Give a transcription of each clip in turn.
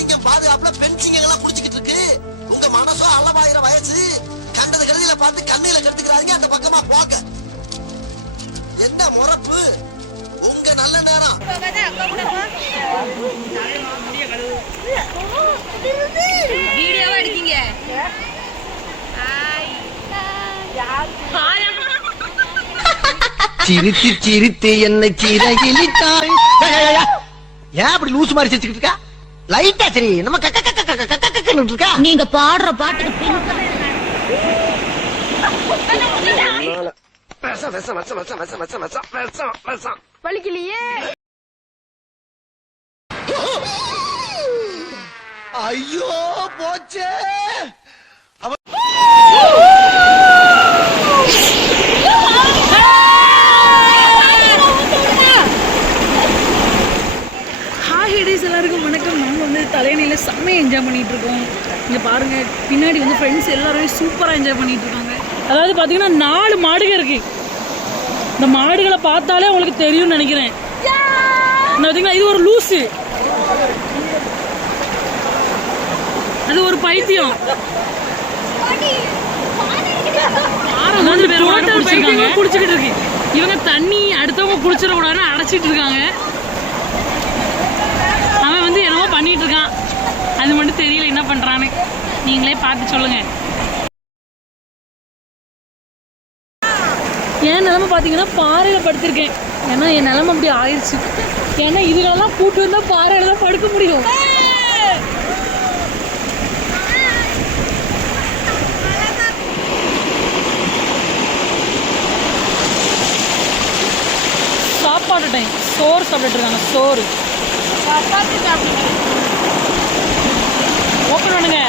ஆண் சிங்கம் பாதுகாப்புல பெண் சிங்கங்கள் எல்லாம் குடிச்சுக்கிட்டு இருக்கு. உங்க மனசோ அளவாயிரம் வயசு. கண்டது கருதியில பார்த்து கண்ணில கட்டுக்கிறாங்க அந்த பக்கமா போங்க. என்ன முறப்பு? உங்க நல்ல நேரம். வீடியோவா எடுக்கீங்க ஹாய் ஹாய் சிரித்து சிரித்து என்னை சிறகிலிட்டாய் ஏன் அப்படி லூசு மாதிரி சிரிச்சுக்கிட்டு இருக்கா? லைட்டா சரி நம்ம கக்க கக்க கக்க கக்க கக்கன்னு இருக்கா நீங்க பாடுற பாட்டுக்கு பின் விஷம் விஷம் விஷம் விஷம் விஷம் விஷம் விஷம் விஷம் விஷம் வலிக்கலையே ஐயோ போச்சே ஹிடேஸ் எல்லாருக்கும் வணக்கம். நாங்கள் வந்து தலையணையில் செம்மையாக என்ஜாய் பண்ணிட்டு இருக்கோம் இங்கே பாருங்க பின்னாடி வந்து ஃப்ரெண்ட்ஸ் எல்லாருமே சூப்பராக என்ஜாய் பண்ணிட்டு இருக்காங்க அதாவது பார்த்தீங்கன்னா நாலு மாடுகள் இருக்கு. இந்த மாடுகளை பார்த்தாலே உங்களுக்கு தெரியும்னு நினைக்கிறேன். பார்த்தீங்கன்னா இது ஒரு லூசு. அது ஒரு பைத்தியம். குடிச்சுக்கிட்டு இருக்கு. இவங்க தண்ணி அடுத்தவங்க குடிச்சிடக்கூடாதுன்னு அடைச்சிட்டு இருக்காங்க. பண்ணிட்டு இருக்கான் அது மட்டும் தெரியல என்ன பண்றான்னு. நீங்களே பார்த்து சொல்லுங்க. என் நிலமை பார்த்தீங்கன்னா பாறையில் படுத்திருக்கேன். ஏன்னா என் நிலமை அப்படி ஆயிடுச்சு. ஏன்னா இதுலலாம் கூட்டு வந்தால் பாறையில் தான் படுக்க முடியும். சாப்பாடு டைம் சோறு சாப்பிட்டுட்டு இருக்காங்க. சோறு. ஓப்பன் பண்ணுங்க.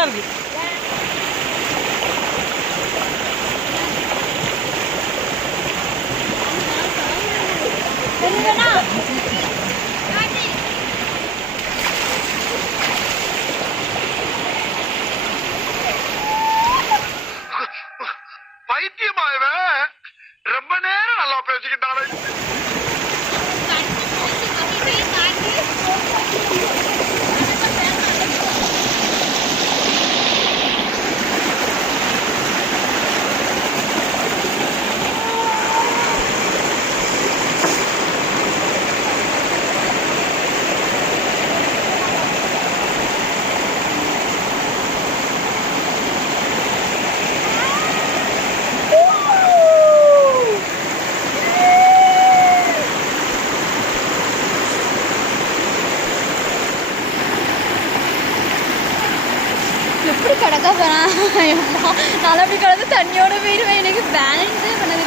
எல்லாரும் சூப்பராக இருக்கு பைத்தியமாயவன் ரொம்ப நேரம் நல்லா பேசிக்கிட்டாரு எப்படி கிடக்க போறான்? நான் அப்படி கிடந்து தண்ணியோட போயிடுவேன் எனக்கு பேலன்ஸே பண்ணது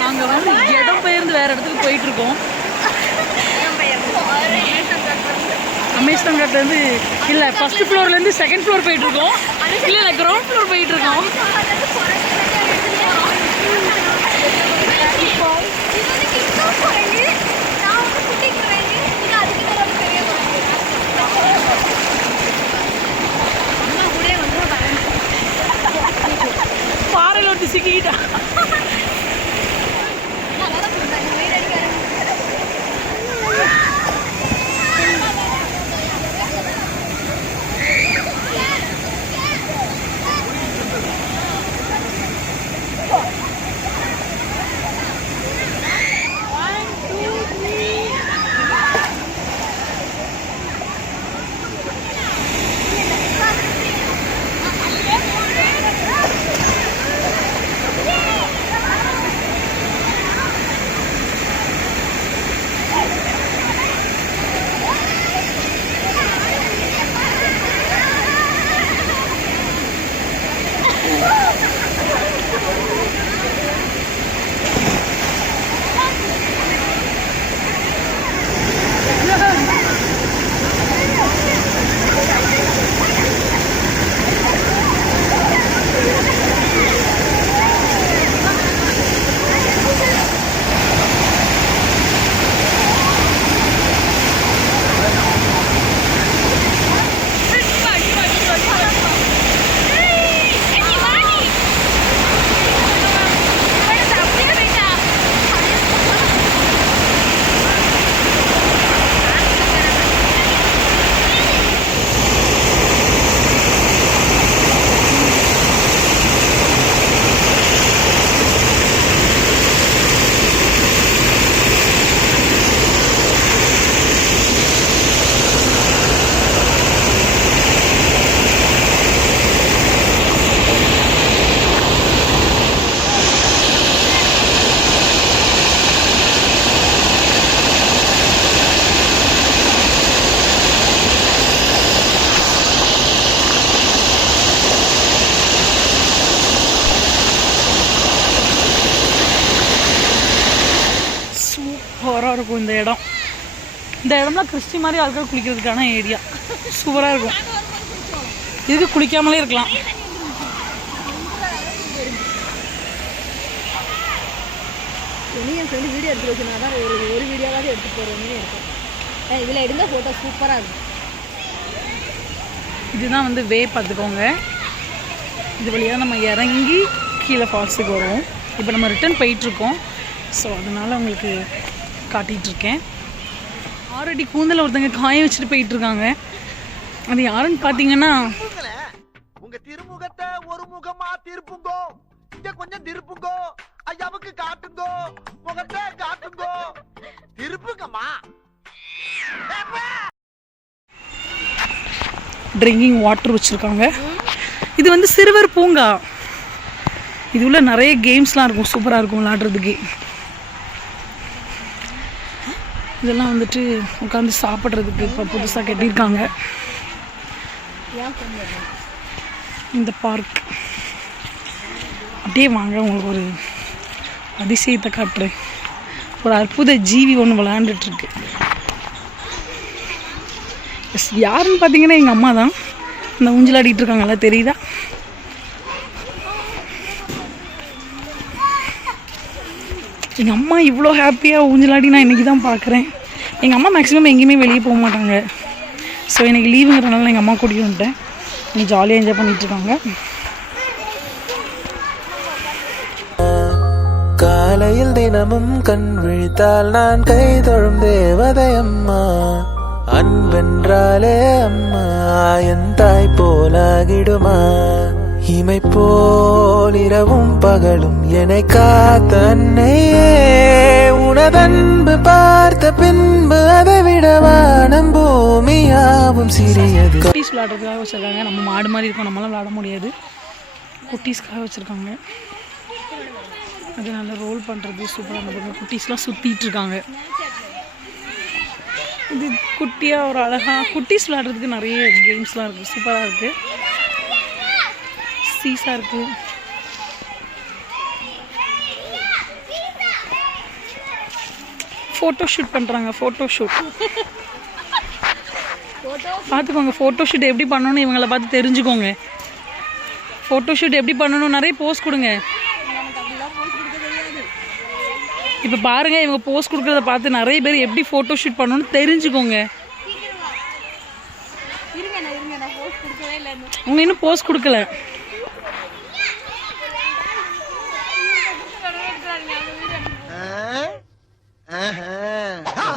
நாங்கள் வந்து இடம் பெயர்ந்து வேற இடத்துக்கு போயிட்டு இருக்கோம் அமேஸ்மெண்ட் இருந்து இல்லை ஃபர்ஸ்ட் ஃப்ளோர்லேருந்து செகண்ட் ஃப்ளோர் போயிட்டு இருக்கோம். இல்லை இல்லை கிரவுண்ட் ஃப்ளோர் போயிட்டு இருக்கும் இந்த இடம். இந்த இடம்லாம் கிறிஸ்டி மாதிரி ஆட்கள் குளிக்கிறதுக்கான ஏரியா. சூப்பராக இருக்கும். இதுக்கு குளிக்காமலே இருக்கலாம். என் ஃப்ரெண்டு வீடியோ எடுத்து வச்சுனா தான் ஒரு ஒரு வீடியோவாவது எடுத்து போகிறோம்னு இருக்கும். இதில் எடுந்த ஃபோட்டோ சூப்பராக இருக்கும். இதுதான் வந்து வே பார்த்துக்கோங்க. இது வழியாக நம்ம இறங்கி கீழே ஃபால்ஸுக்கு வருவோம். இப்போ நம்ம ரிட்டர்ன் போயிட்டுருக்கோம் ஸோ அதனால் உங்களுக்கு காட்டிகிட்ருக்கேன். ஆல்ரெடி கூந்தல ஒருத்தங்க காய வச்சுட்டு போயிட்டுருக்காங்க அது யாருன்னு பார்த்தீங்கன்னா உங்க திருமுகத்தை ஒரு முகமா திருப்புங்கோ. இங்க கொஞ்சம் திருப்புங்கோ. ஐயாவுக்கு காட்டுங்கோ. முகத்தை காட்டுங்கோ. திருப்புங்கம்மா. ட்ரிங்கிங் வாட்டர் வச்சுருக்காங்க. இது வந்து சிறுவர் பூங்கா. இது உள்ள நிறைய கேம்ஸ்லாம் இருக்கும். சூப்பராக இருக்கும் விளாடுறதுக்கு. இதெல்லாம் வந்துட்டு உட்காந்து சாப்பிட்றதுக்கு இப்போ புதுசாக கட்டியிருக்காங்க. இந்த பார்க் அப்படியே வாங்க உங்களுக்கு ஒரு அதிசயத்தை காட்டுறேன். ஒரு அற்புத ஜீவி ஒன்று விளையாண்டுட்ருக்கு எஸ் யாருன்னு பார்த்தீங்கன்னா எங்கள் அம்மா தான் இந்த ஊஞ்சலாடிட்டு இருக்காங்கல்ல தெரியுதா? எங்கள் அம்மா இவ்வளோ ஹாப்பியாக ஊஞ்சலாடி நான் இன்றைக்கி தான் பார்க்குறேன் எங்கள் அம்மா மேக்ஸிமம் எங்கேயுமே வெளியே போக மாட்டாங்க. ஸோ எனக்கு லீவுங்கிறதுனால எங்கள் அம்மா கூட்டிகிட்டு வந்துட்டேன். இன்னைக்கு ஜாலியாக என்ஜாய் பண்ணிட்டு இருக்காங்க. காலையில் தினமும் கண் விழித்தால் நான் கை தொழும் தேவதை அம்மா. அன்பென்றாலே அம்மா என் தாய் போலாகிடுமா. இமை போல் இரவும் பகலும் என்னை காத்தன்னையே. உனதன்பு பார்த்த பின்பு அதை விட வானம் பூமியாவும் சிறியது. குட்டீஸ் விளாட்றதுக்காக வச்சுருக்காங்க. நம்ம மாடு மாதிரி இருக்கோம். நம்மளாம் விளாட முடியாது. குட்டீஸ்க்காக வச்சுருக்காங்க. அது நல்லா ரோல் பண்ணுறது சூப்பராக இருந்தது குட்டீஸ்லாம் சுற்றிட்டு இருக்காங்க. இது குட்டியாக ஒரு அழகாக குட்டீஸ் விளையாடுறதுக்கு நிறைய கேம்ஸ்லாம் இருக்குது சூப்பராக இருக்குது சீஸா இருக்குது ஃபோட்டோ ஷூட் பண்ணுறாங்க ஃபோட்டோ ஷூட் பார்த்துக்கோங்க ஃபோட்டோ ஷூட் எப்படி பண்ணணும்னு இவங்கள பார்த்து தெரிஞ்சுக்கோங்க. ஃபோட்டோ ஷூட் எப்படி பண்ணணும் நிறைய போஸ் கொடுங்க. இப்போ பாருங்க இவங்க போஸ் கொடுக்கறத பார்த்து நிறைய பேர் எப்படி ஃபோட்டோ ஷூட் பண்ணணும்னு தெரிஞ்சுக்கோங்க. அவங்க இன்னும் போஸ் கொடுக்கல.